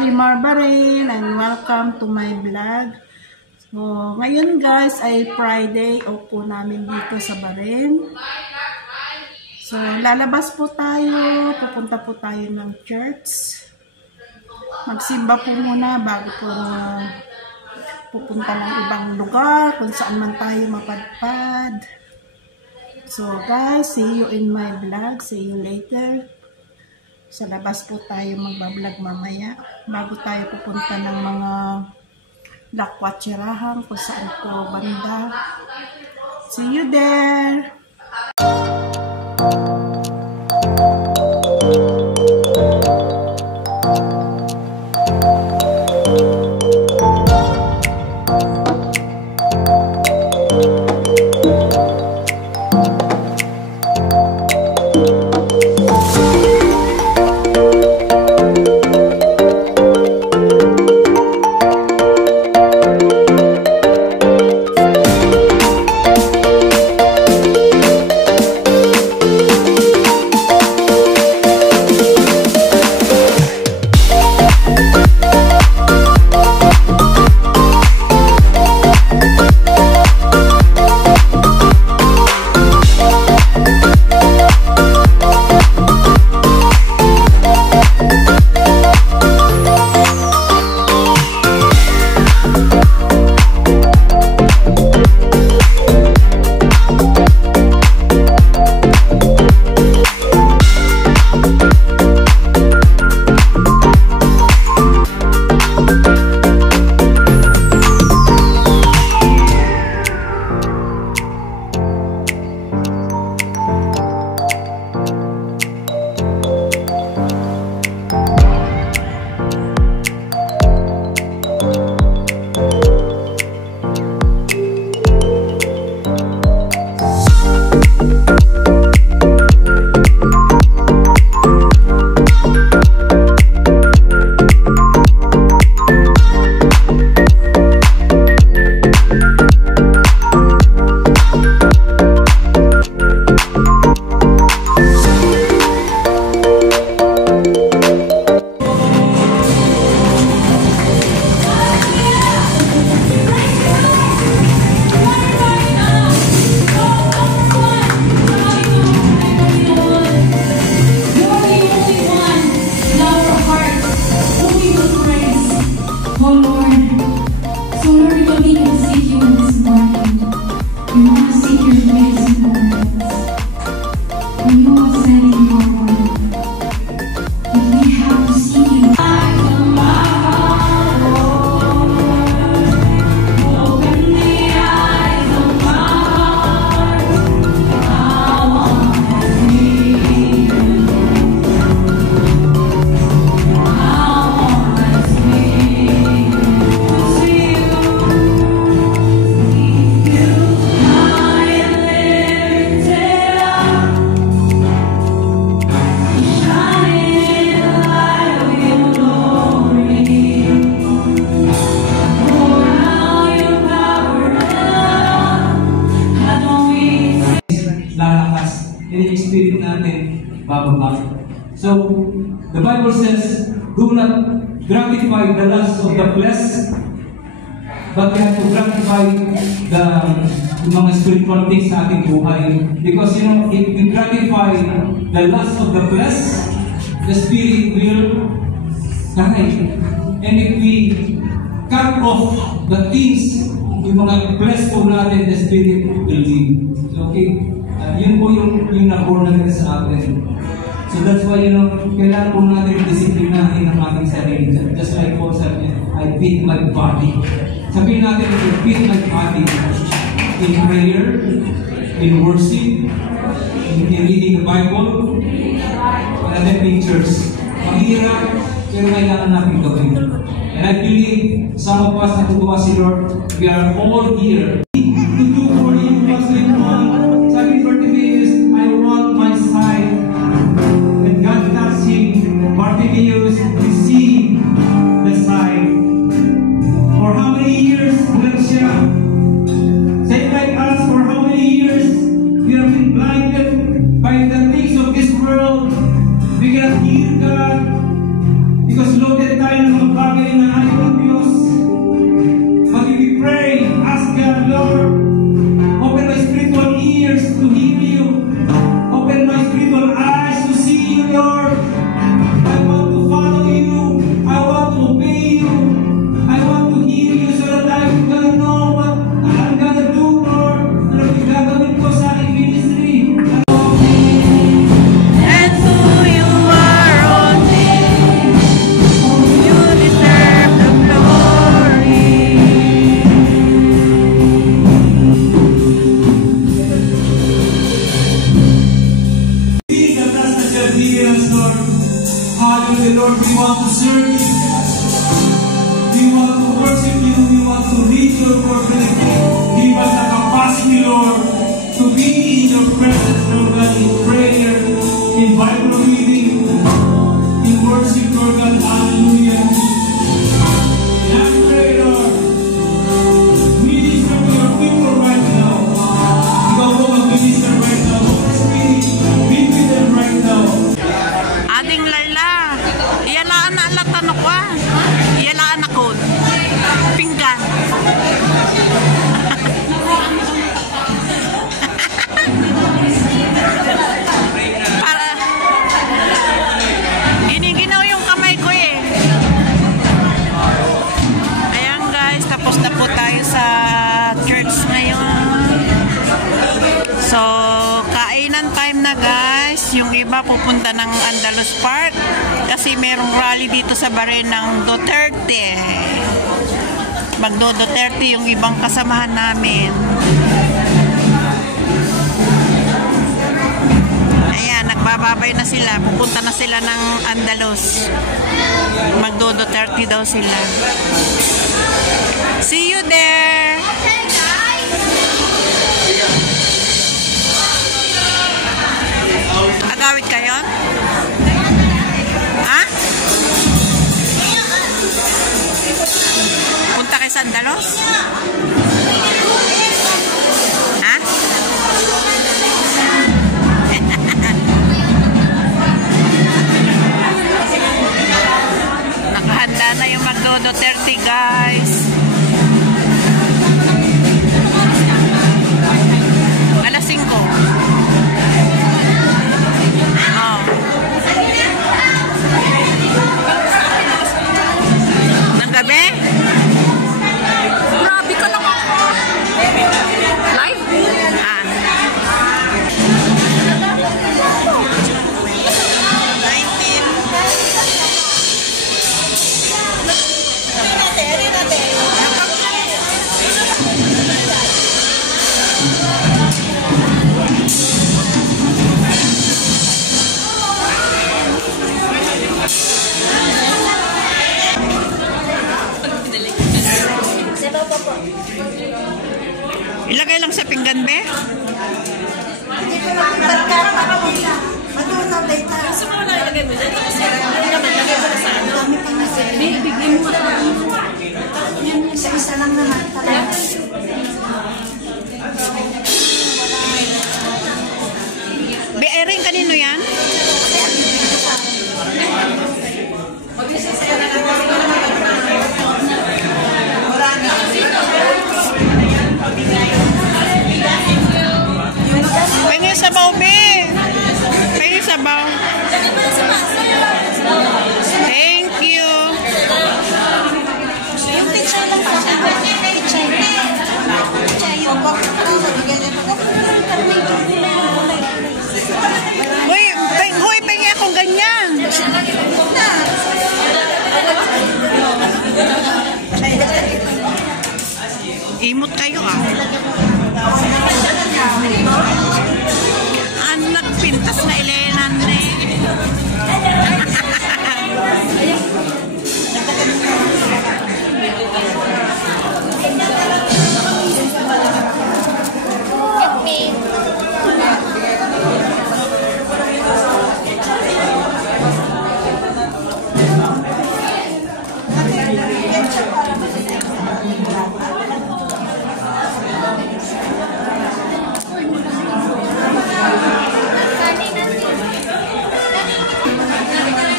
Marimar Barin and welcome to my vlog. So, ngayon guys ay Friday, off po namin dito sa Barin. So, lalabas po tayo, pupunta po tayo ng church. Magsimba po muna bago po pupunta ng ibang lugar kung saan man tayo mapadpad. So guys, see you in my vlog, see you later. Sa labas po tayo magbablog mamaya bago tayo pupunta ng mga lakwatsirahan kung saan po banda. See you there! So, the Bible says, do not gratify the lust of the flesh, but you have to gratify the mga spiritual things sa ating buhay. Because, you know, if we gratify the lust of the flesh, the spirit will die. And if we cut off the things, yung mga flesh po natin, the spirit will live. So, okay, yun po yung na-born natin sa atin. So that's why, you know, kailangan po natin disiplinahin ang ating sarili. Just like Paul said, I beat my body. Sabihin natin, I beat my body in prayer, in worship, in reading the Bible, and attending church. Mahirap, pero kailangan natin gawin. And I believe some of us natutuwa si Lord, we are all here to do for Him what we want. Sabi for today is, I want my side. And God touching Bartimaeus to see the sign. For how many years, Valencia? Say like us, for how many years we have been blinded by the things of this world? We cannot hear God because loaded tayo ng mga we want to serve you. We want to worship you. We want to read your word. Give us the capacity, Lord, to be in your presence, Lord God, in prayer, in Bible reading, in worship, Lord God. Hallelujah. And I pray, Lord, minister to your people right now. Ikaw po mag-minister right now. Holy Spirit, be with them right now. Ading Laila, iyalaan na alatan ako iyalaan ako. Pinggan. Para giniginaw yung kamay ko eh. Ayan guys, tapos na po tayo sa church ngayon. So, kainan time na guys. Yung iba pupunta ng Andalus Park kasi merong rally dito sa Bahrain ng Duterte. Magdo-Duterte yung ibang kasamahan namin. Ayan, nagbababay na sila. Pupunta na sila ng Andalus. Magdo-Duterte daw sila. See you there! Agawit kayo? Ha? Punta kayo sa Andalos? Ha? Nakahanda na yung Magdo-Duterte guys. Alas 5. Nang gabi? Grabe ka lang ako. Live? Ah. 19. Ilagay lang sa pinggan, be? Hindi ko makapagka para matunaw data. Gusto mo lang ilagay mo dyan? Tapos hindi naman ilagay mo sa ano? Dami pa na sila. Bigyan mo na lang. Isa-isa lang naman. Be, Erin, kanino yan? Pengen sabaw, be. Pengen sabaw. Thank you. Yung picture lang pa siya. Picture. Picture yung box. Huy, pengen akong ganyan. Imot kayo ah. Ano nagpintas na Elenan eh.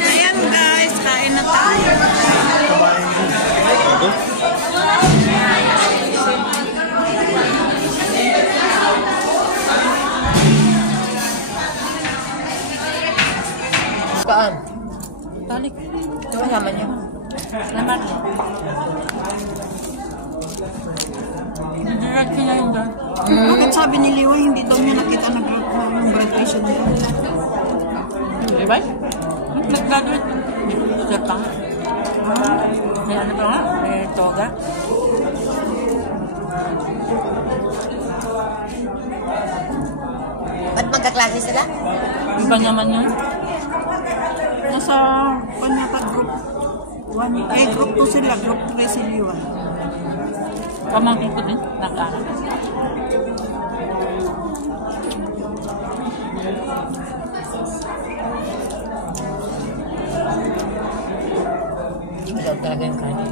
Ayan guys, kain na tayo. Paan? Balik. Ito naman yun. Naman. Direct sila yung dyan. Bakit sabi ni Leo, hindi daw niya nakita na yung graduation niya? Diba? Nag-graduate. Sir pa nga. May ano pa nga? May toga. Ba't magkaklase sila? Iba naman yun. Nasa panata group 1, group 2 sila, group 3 si Liwa. Pamangkin ko din, nag-aaral. Ikaw talaga yung kanin.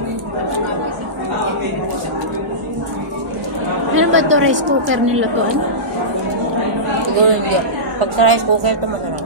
Ano ba ito? Rice cooker nilutuan? Siguro hindi. Pag sa rice cooker ito masarap.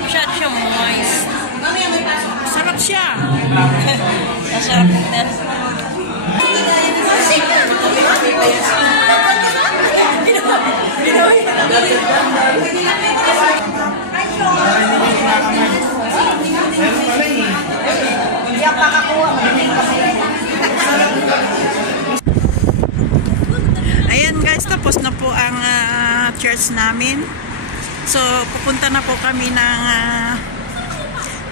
Masyado siya moist. Sarap siya. Masarap na. Ayan guys, tapos na po ang church namin. So, pupunta na po kami ng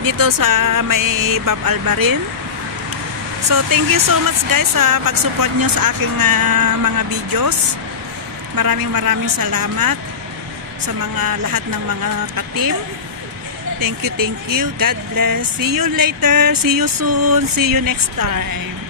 dito sa may Bab Albarin. So, thank you so much guys sa pag-support nyo sa aking mga videos. Maraming salamat sa mga lahat ng mga ka-team. Thank you. God bless. See you later. See you soon. See you next time.